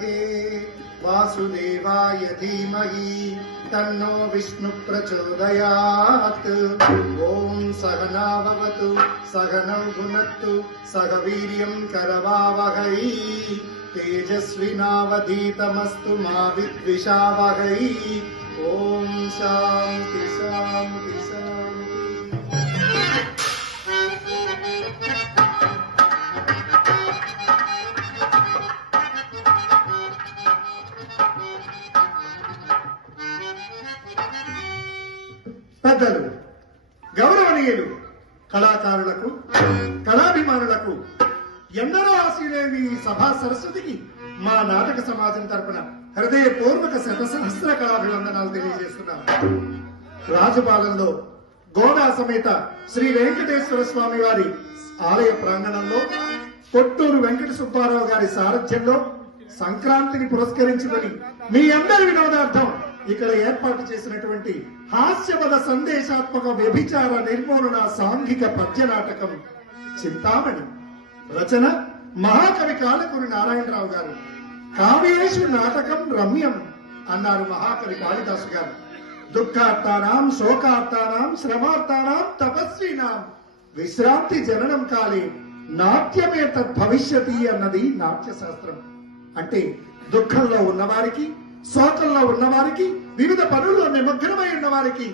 विद्महे वासुदेवाय धीमहि तन्नो विष्णु प्रचोदयात्। ओम सहना भवतु सहनौ भुनक्तु सह वीर्यं करवावहै तेजस्विनावधीतमस्तु मा विद्विषावहै। ओम शांति शांति शांति। పెద్దలు, గౌరవనీయులు, కళాకారులకు, కళాభిమానులకు ఎందరో ఆశీలేని ఈ సభా సరస్వతికి మా నాటక సమాజం తరపున హృదయపూర్వక శతసహస్ర కళాభివందనాలు తెలియజేస్తున్నాను. రాజపాలెంలో గోడా సమేత శ్రీ వెంకటేశ్వర స్వామి వారి ఆలయ ప్రాంగణంలో కొట్టూరు వెంకట సుబ్బారావు గారి సారథ్యంలో సంక్రాంతిని పురస్కరించుకొని మీ అందరి వినోదార్థం ఇక్కడ ఏర్పాటు చేసినటువంటి హాస్యపద సందేశాత్మక వ్యభిచార నిర్మూలన సాంఘిక పద్య నాటకం చింతామణి. రచన మహాకవి కాళకూరి నారాయణరావు గారు. కావ్యేషు నాటకం రమ్యం అన్నారు మహాకవి కాళిదాసు గారు. దుఃఖార్తానాం శోకార్తానాం శ్రమార్తానాం తపస్వీనాం విశ్రాంతి జననం కాలే నాట్యమే తద్భవిష్యతి అన్నది నాట్యశాస్త్రం. అంటే దుఃఖంలో ఉన్నవారికి, శోకంలో ఉన్నవారికి, వివిధ పనుల్లో నిమగ్నమై ఉన్నవారికి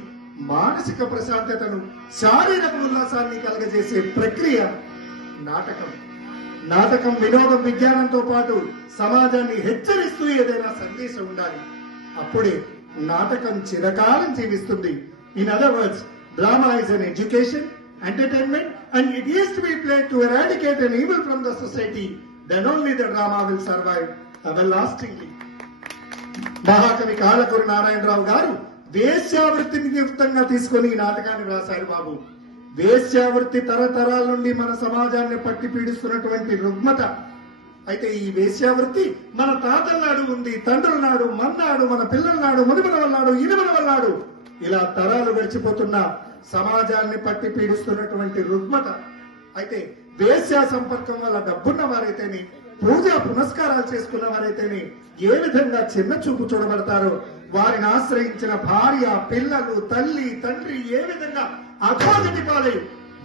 మానసిక ప్రశాంతతను, శారీరక ఉల్లాసాన్ని కలగజేసే ప్రక్రియ నాటకం. నాటకం వినోదం, విజ్ఞానంతో పాటు సమాజాన్ని హెచ్చరిస్తూ ఏదైనా సందేశం ఉండాలి. అప్పుడే నాటకం చిరకాలం జీవిస్తుంది. In other words, drama is an education, entertainment, and it is to be played to eradicate an evil from the society. Then only the drama will survive everlastingly. మహాకవి కాళకూరి నారాయణరావు గారు వేశ్యావృత్తిని యుక్తంగా తీసుకుని ఈ నాటకాన్ని రాశారు. బాబు, వేశ్యావృత్తి తరతరాల నుండి మన సమాజాన్ని పట్టి పీడిస్తున్నటువంటి రుగ్మత. అయితే ఈ వేశ్యావృత్తి మన తాతల నాడు ఉంది, తండ్రుల నాడు, మన్నాడు, మన పిల్లల నాడు, మునిమనవల నాడు, ఇనుమనవల నాడు, ఇలా తరాలు గడిచిపోతున్న సమాజాన్ని పట్టి పీడిస్తున్నటువంటి రుగ్మత. అయితే వేశ్యా సంపర్కం వల్ల డబ్బున్న వారైతేనే, పూజా పునస్కారాలు చేసుకున్న వారైతేనే ఏ విధంగా చిన్న చూపు చూడబడతారో, వారిని ఆశ్రయించిన భార్య, పిల్లలు, తల్లి, తండ్రి ఏ విధంగా అధోగతి పాలై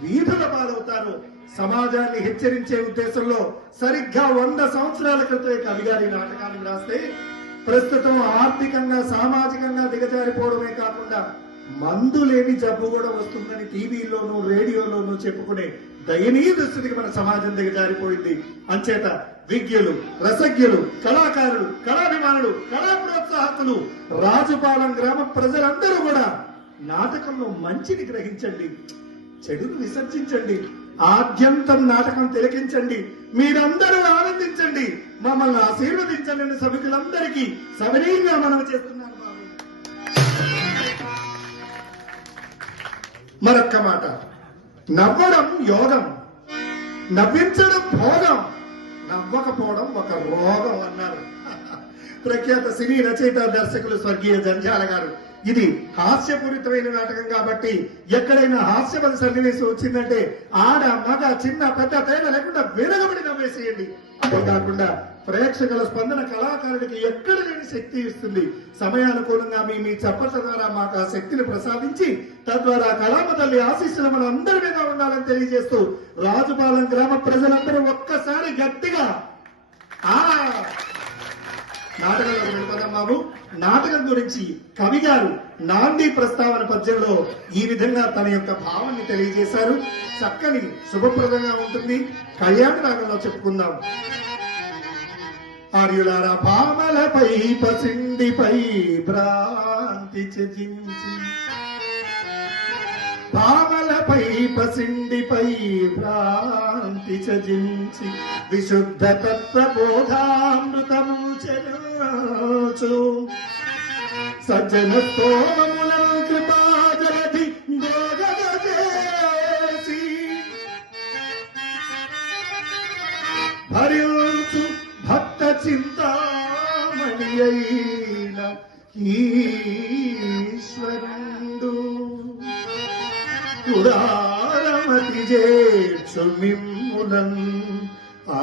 వీధుల పాలవుతారో సమాజాన్ని హెచ్చరించే ఉద్దేశంలో సరిగ్గా 100 సంవత్సరాల క్రితం కవిగారి నాటకాన్ని రాస్తే ప్రస్తుతం ఆర్థికంగా, సామాజికంగా దిగజారిపోవడమే కాకుండా మందు లేని జబ్బు కూడా వస్తుందని టీవీలోనూ, రేడియోలోనూ చెప్పుకునే దయనీయ దుస్థితికి మన సమాజం దిగజారిపోయింది. అంచేత విజ్ఞులు, రసజ్ఞులు, కళాకారులు, కళాభిమానులు, కళా ప్రోత్సాహకులు, రాజుపాలెం గ్రామ ప్రజలందరూ కూడా నాటకంలో మంచిని గ్రహించండి, చెడును విసర్జించండి, ఆద్యంతం నాటకం తిలకించండి, మీరందరూ ఆనందించండి, మమ్మల్ని ఆశీర్వదించండి సభికులందరికీ సవినీయంగా మనం చేస్తున్నాను. బాబు, మరొక్క మాట, నవ్వడం యోగం, నవ్వించడం భోగం, నవ్వకపోవడం ఒక రోగం అన్నారు ప్రఖ్యాత సినీ రచయిత, దర్శకులు స్వర్గీయ జంధ్యాల గారు. ఇది హాస్యపూరితమైన నాటకం కాబట్టి ఎక్కడైనా హాస్యపద సన్నివేశం వచ్చిందంటే ఆడ, మగ, చిన్న, పెద్ద తేడా లేకుండా విరగబడి నవ్వేసేయండి. అంతేకాకుండా ప్రేక్షకుల స్పందన కళాకారుడికి ఎక్కడ లేని శక్తి ఇస్తుంది. సమయానుకూలంగా మీ చప్పట్ల ద్వారా మాకు ఆ శక్తిని ప్రసాదించి తద్వారా కళామ తల్లి ఆశీస్సులు మన అందరి మీద ఉండాలని తెలియజేస్తూ రాజుపాలెం గ్రామ ప్రజలందరూ ఒక్కసారి గట్టిగా ఆ నాటకంలో వెళ్ళిపోదాం. బాబు, నాటకం గురించి కవి గారు నాంది ప్రస్తావన పద్యంలో ఈ విధంగా తన యొక్క భావాన్ని తెలియజేశారు. చక్కని శుభప్రదంగా ఉంటుంది. కళ్యాణ రాగంలో చెప్పుకుందాం. ఆర్యులారా భామలపై పసిండిపై భ్రాంతి త్యజించి, భామలపై పసిండిపై భ్రాంతి త్యజించి విశుద్ధ తత్వబోధామృతము చెలుచు సజ్జన స్తోమములం కృపాజలధి చేసి భరించు భక్త చింతామణి అయిన ఈశ్వరుండు ఉదారమతి చేర్చు మిమ్ములన్ ఆ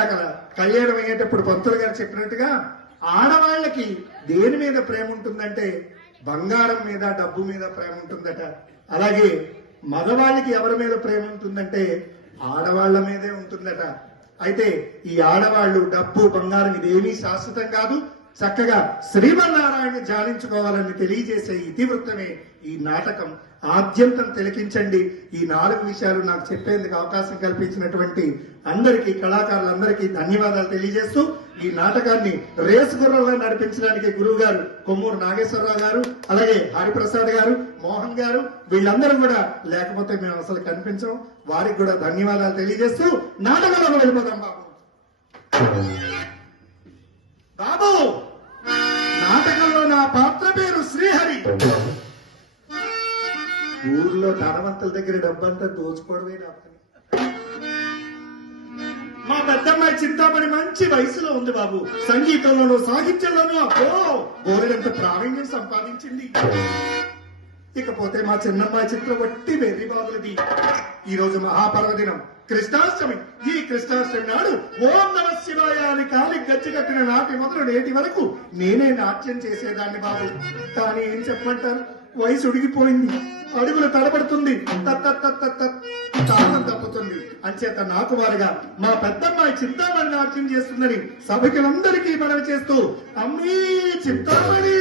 ఇందాక కళ్యాణం అయ్యేటప్పుడు పంతులు గారు చెప్పినట్టుగా ఆడవాళ్ళకి దేని మీద ప్రేమ ఉంటుందంటే బంగారం మీద, డబ్బు మీద ప్రేమ ఉంటుందట. అలాగే మగవాళ్ళకి ఎవరి మీద ప్రేమ ఉంటుందంటే ఆడవాళ్ల మీదే ఉంటుందట. అయితే ఈ ఆడవాళ్లు డబ్బు, బంగారం ఇదేమీ శాశ్వతం కాదు. చక్కగా శ్రీమన్నారాయణ ధ్యానించుకోవాలని తెలియజేసే ఇతివృత్తమే ఈ నాటకం. ఆద్యంతం తిలకించండి. ఈ 4 విషయాలు నాకు చెప్పేందుకు అవకాశం కల్పించినటువంటి అందరికీ, కళాకారులందరికీ ధన్యవాదాలు తెలియజేస్తూ ఈ నాటకాన్ని రేసు గుర్రంలో నడిపించడానికి గురువు గారు కొమ్మూరు నాగేశ్వరరావు గారు, అలాగే హరిప్రసాద్ గారు, మోహన్ గారు, వీళ్ళందరూ కూడా లేకపోతే మేము అసలు కనిపించం. వారికి కూడా ధన్యవాదాలు తెలియజేస్తూ నాటకంలో వెళ్ళిపోదాం. బాబు, నాటకంలో నా పాత్ర పేరు శ్రీహరి. ఊర్లో ధనవంతుల దగ్గర డబ్బంతా దోచుకోవడమే నా పని. మా పెద్దమ్మాయి చింతామణి మంచి వయసులో ఉంది బాబు. సంగీతంలోనూ సాహిత్యంలోనూ బోరెడంత ప్రావీణ్యం సంపాదించింది. ఇకపోతే మా చిన్నమ్మాయి చిత్రం వట్టి వెర్రి బాబులది. ఈ రోజు మహాపర్వదినం కృష్ణాష్టమి. ఈ కృష్ణాష్టమి నాడు ఓం నమ శివాయ అని కాలి గచ్చి కట్టిన నాటి మొదలు నేటి వరకు నేనే నాట్యం చేసేదాన్ని బాబు. కానీ ఏం చెప్పమంటారు, వయసు ఉడిగిపోయింది, అడుగులు తడబడుతుంది, తాళం తప్పుతుంది. అంచేత నాకు వారుగా మా పెద్దమ్మాయి చింతామణి నాట్యం చేస్తుందని సభకులందరికీ మనవి చేస్తూ, అమ్మీ చింతామణి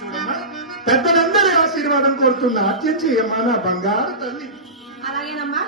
చూడమ్మా, పెద్దలందరి ఆశీర్వాదం కోరుతూ నాట్యం చేయమ్మా నా బంగారు తల్లి. అలాగేనమ్మా.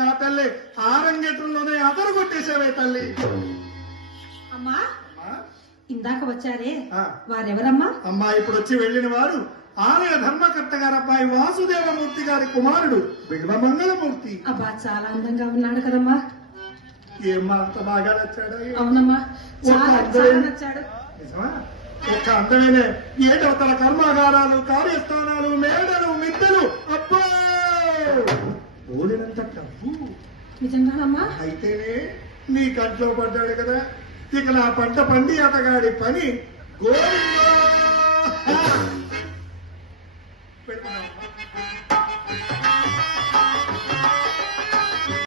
నా తల్లి ఆరంగేట్రంలోనే అదరు కొట్టేసావే తల్లి. అమ్మా అమ్మా, ఇందాక వచ్చారే ఆ. వారెవరమ్మా? అమ్మా ఇప్పుడు వచ్చి వెళ్ళిన వారు ఆలయ ధర్మకర్త గారి అబ్బాయి వాసుదేవమూర్తి గారి కుమారుడు బిల్వమంగళమూర్తి. అబ్బా చాలా అందంగా ఉన్నాడు కదమ్మా. ఏమ్మా అంత బాగా నచ్చాడా? అవునమ్మా, చాలా చాలా నచ్చాడు. నిజమా? ఒక్క అందమేనే ఏటవతల కర్మాగారాలు, కార్యస్థానాలు, మేడలు, మిద్దెలు, అబ్బో బోలెనంత డబ్బు. నిజంగానమ్మా? అయితేనే నీ కంట్లో పడ్డాడు కదా, ఇక నా పంట పండి అతగాడి పని గోవిందా.